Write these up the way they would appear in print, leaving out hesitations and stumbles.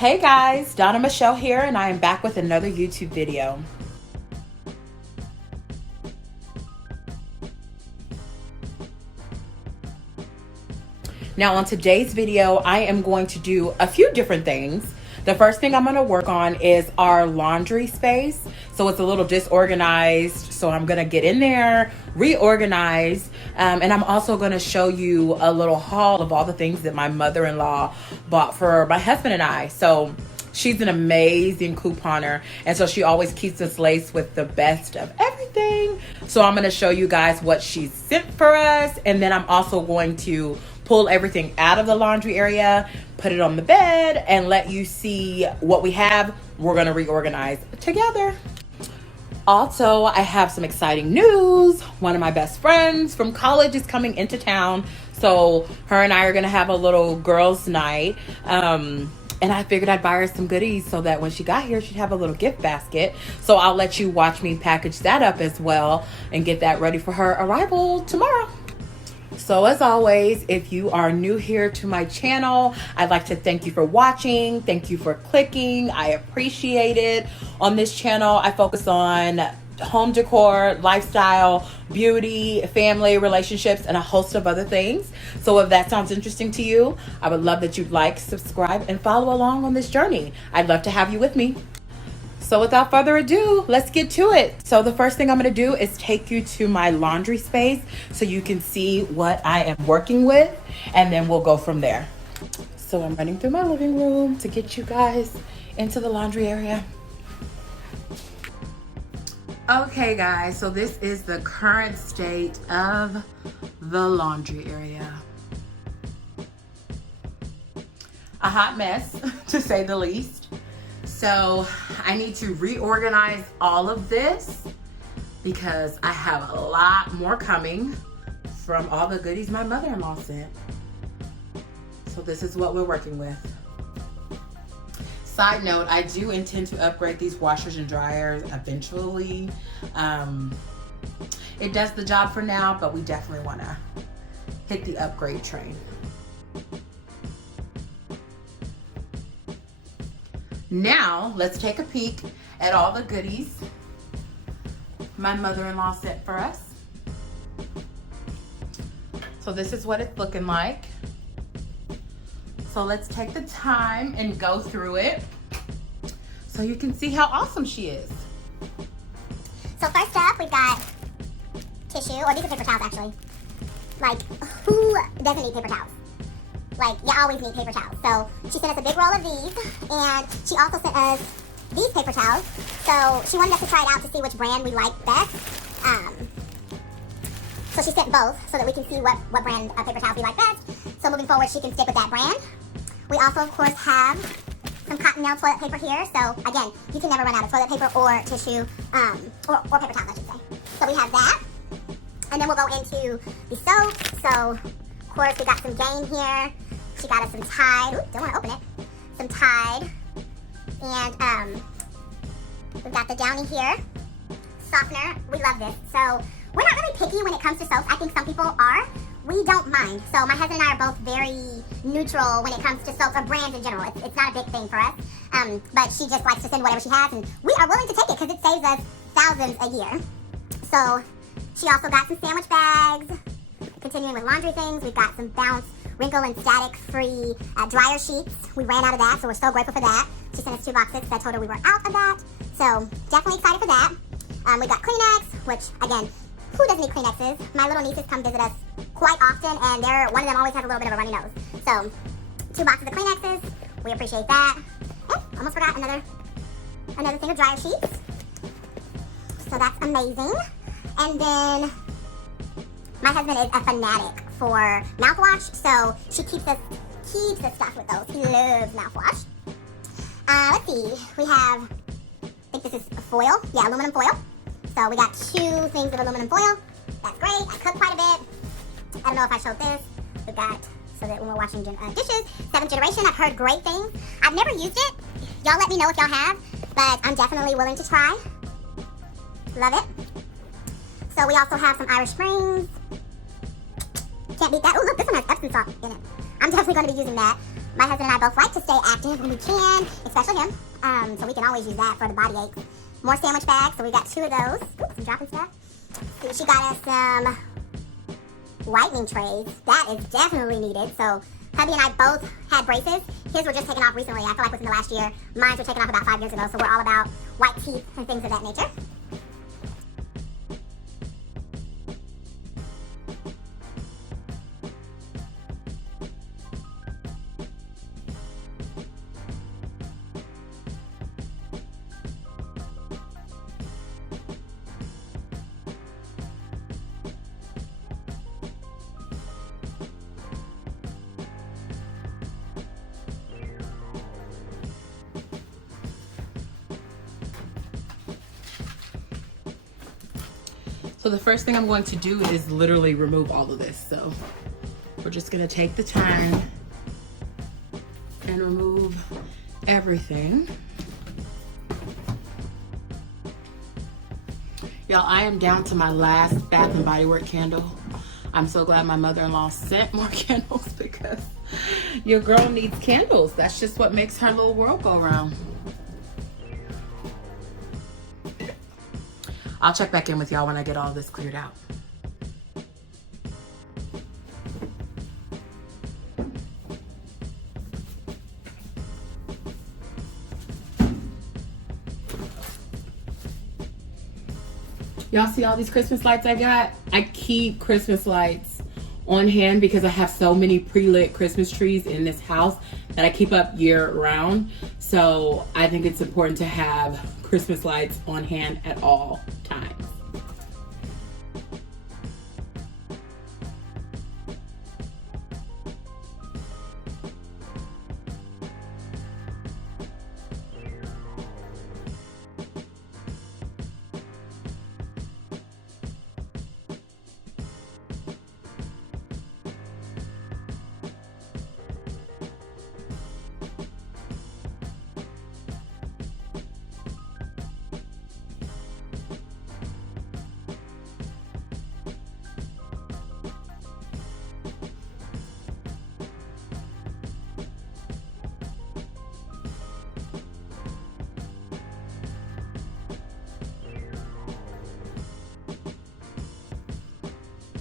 Hey guys, Donna Michelle here, and I am back with another YouTube video. Now on today's video, I am going to do a few different things. The first thing I'm going to work on is our laundry space. So it's a little disorganized. So I'm going to get in there, reorganize, and I'm also going to show you a little haul of all the things that my mother-in-law bought for my husband and I. So she's an amazing couponer, and so she always keeps us laced with the best of everything. So I'm going to show you guys what she sent for us, and then I'm also going to pull everything out of the laundry area, put it on the bed, and let you see what we have. We're going to reorganize together. Also, I have some exciting news. One of my best friends from college is coming into town, so her and I are going to have a little girls' night. And I figured I'd buy her some goodies so that when she got here, she'd have a little gift basket. So I'll let you watch me package that up as well and get that ready for her arrival tomorrow. So as always, if you are new here to my channel, I'd like to thank you for watching. Thank you for clicking. I appreciate it. On this channel, I focus on home decor, lifestyle, beauty, family, relationships, and a host of other things. So if that sounds interesting to you, I would love that you'd like, subscribe, and follow along on this journey. I'd love to have you with me. So without further ado, let's get to it. So the first thing I'm going to do is take you to my laundry space so you can see what I am working with, and then we'll go from there. So I'm running through my living room to get you guys into the laundry area. Okay guys, so this is the current state of the laundry area. A hot mess, to say the least. So I need to reorganize all of this because I have a lot more coming from all the goodies my mother-in-law sent. So this is what we're working with. Side note, I do intend to upgrade these washers and dryers eventually. It does the job for now, but we definitely want to hit the upgrade train. Now, let's take a peek at all the goodies my mother-in-law sent for us. So this is what it's looking like. So let's take the time and go through it so you can see how awesome she is. So first up, we've got tissue, or these are paper towels actually. Like, who doesn't need paper towels? Like, you always need paper towels. So she sent us a big roll of these, and she also sent us these paper towels. So she wanted us to try it out to see which brand we like best. So she sent both so that we can see what brand of paper towels we like best. So moving forward, she can stick with that brand. We also, of course, have some Cottonelle toilet paper here. So again, you can never run out of toilet paper or tissue, or paper towels, I should say. So we have that. And then we'll go into the soaps. So, of course, we got some Gain here. She got us some Tide. Ooh, don't want to open it. Some Tide. And we've got the Downy here. Softener. We love this. So we're not really picky when it comes to soaps. I think some people are. We don't mind. So my husband and I are both very neutral when it comes to soaps or brands in general. It's not a big thing for us. But she just likes to send whatever she has, and we are willing to take it because it saves us thousands a year. So she also got some sandwich bags. Continuing with laundry things, we've got some Bounce wrinkle and static free dryer sheets. We ran out of that, so we're so grateful for that. She sent us 2 boxes because I told her we were out of that. So definitely excited for that. We got Kleenex, which again, who doesn't need Kleenexes? My little nieces come visit us quite often, and one of them always has a little bit of a runny nose. So 2 boxes of Kleenexes. We appreciate that. And almost forgot another thing of dryer sheets. So that's amazing. And then my husband is a fanatic for mouthwash, so she keeps us stuffed with those. He loves mouthwash. Let's see, we have, I think this is foil. Yeah, aluminum foil. So we got 2 things of aluminum foil. That's great. I cook quite a bit. I don't know if I showed this. We've got, so that when we're washing dishes, 7th generation. I've heard great things. I've never used it. Y'all let me know if y'all have, but I'm definitely willing to try. Love it. So we also have some Irish Springs. Can't beat that. Oh, look, this one has Epsom salt in it. I'm definitely going to be using that. My husband and I both like to stay active when we can, especially him. So we can always use that for the body aches. More sandwich bags, so we got 2 of those. Oops, I'm dropping stuff. See, she got us some whitening trays. That is definitely needed. So hubby and I both had braces. His were just taken off recently. I feel like within the last year. Mine were taken off about 5 years ago. So we're all about white teeth and things of that nature. So the first thing I'm going to do is literally remove all of this. So we're just gonna take the time and remove everything. Y'all, I am down to my last Bath and Body Works candle. I'm so glad my mother-in-law sent more candles because your girl needs candles. That's just what makes her little world go round. I'll check back in with y'all when I get all this cleared out. Y'all see all these Christmas lights I got? I keep Christmas lights on hand because I have so many pre-lit Christmas trees in this house that I keep up year round. So I think it's important to have Christmas lights on hand at all times.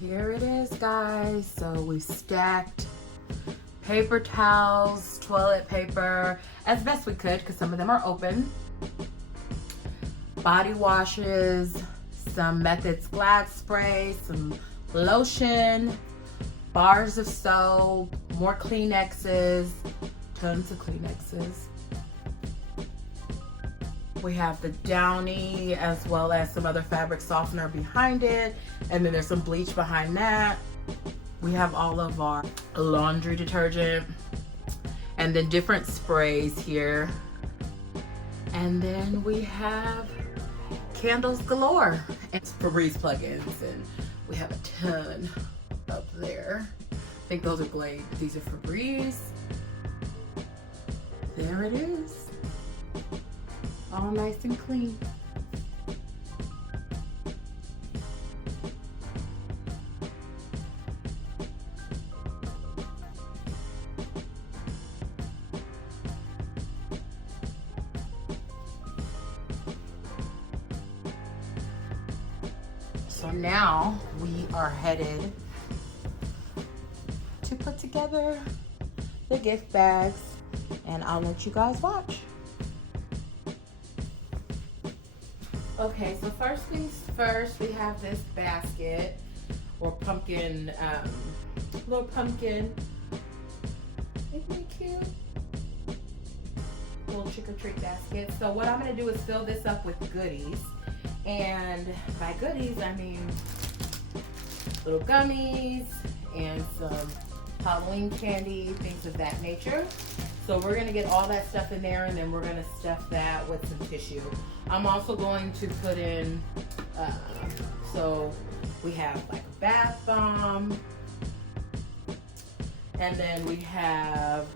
Here it is, guys. So we stacked paper towels, toilet paper, as best we could because some of them are open. Body washes, some Methods Glad spray, some lotion, bars of soap, more Kleenexes, tons of Kleenexes. We have the Downy as well as some other fabric softener behind it. And then there's some bleach behind that. We have all of our laundry detergent and then different sprays here. And then we have candles galore and Febreze plugins, and we have a ton up there. I think those are Glade. These are Febreze. There it is. All nice and clean. So now we are headed to put together the gift bags, and I'll let you guys watch. Okay, so first things first, we have this basket or pumpkin, little pumpkin. Isn't it cute? Little trick-or-treat basket. So what I'm gonna do is fill this up with goodies. And by goodies, I mean little gummies and some Halloween candy, things of that nature. So we're gonna get all that stuff in there, and then we're gonna stuff that with some tissue. I'm also going to put in, so we have like a bath bomb, and then we have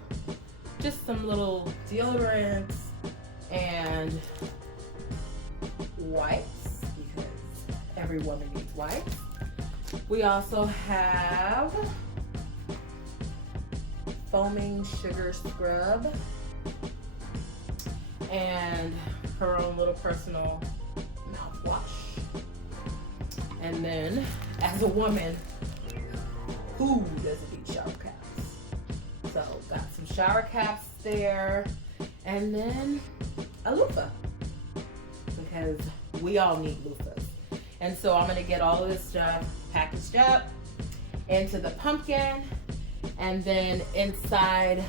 just some little deodorants and wipes, because every woman needs wipes. We also have foaming sugar scrub and her own little personal mouthwash. And then, as a woman, who doesn't need shower caps? So, got some shower caps there, and then a loofah, because we all need loofahs. And so I'm gonna get all of this stuff packaged up into the pumpkin, and then inside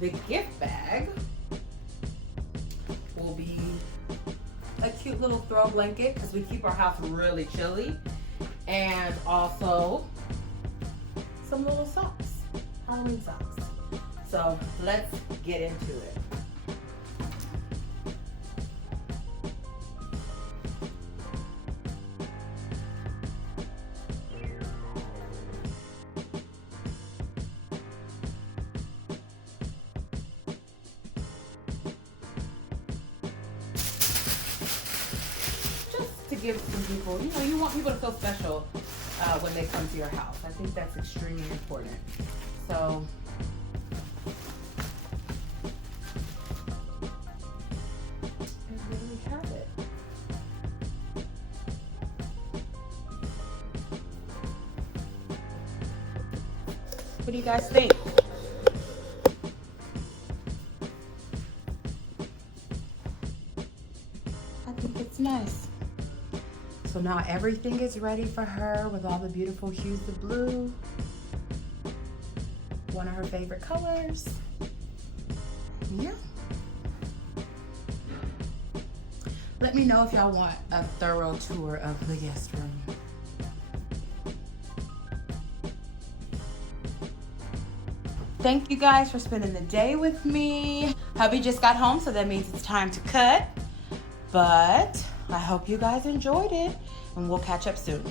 the gift bag will be a cute little throw blanket, because we keep our house really chilly, and also some little socks, Halloween socks. So let's get into it. To give some people, you want people to feel special when they come to your house. I think that's extremely important. So, and there we have it. What do you guys think? I think it's nice. So now everything is ready for her with all the beautiful hues of blue. One of her favorite colors. Yeah. Let me know if y'all want a thorough tour of the guest room. Thank you guys for spending the day with me. Hubby just got home, so that means it's time to cut. But I hope you guys enjoyed it, and we'll catch up soon.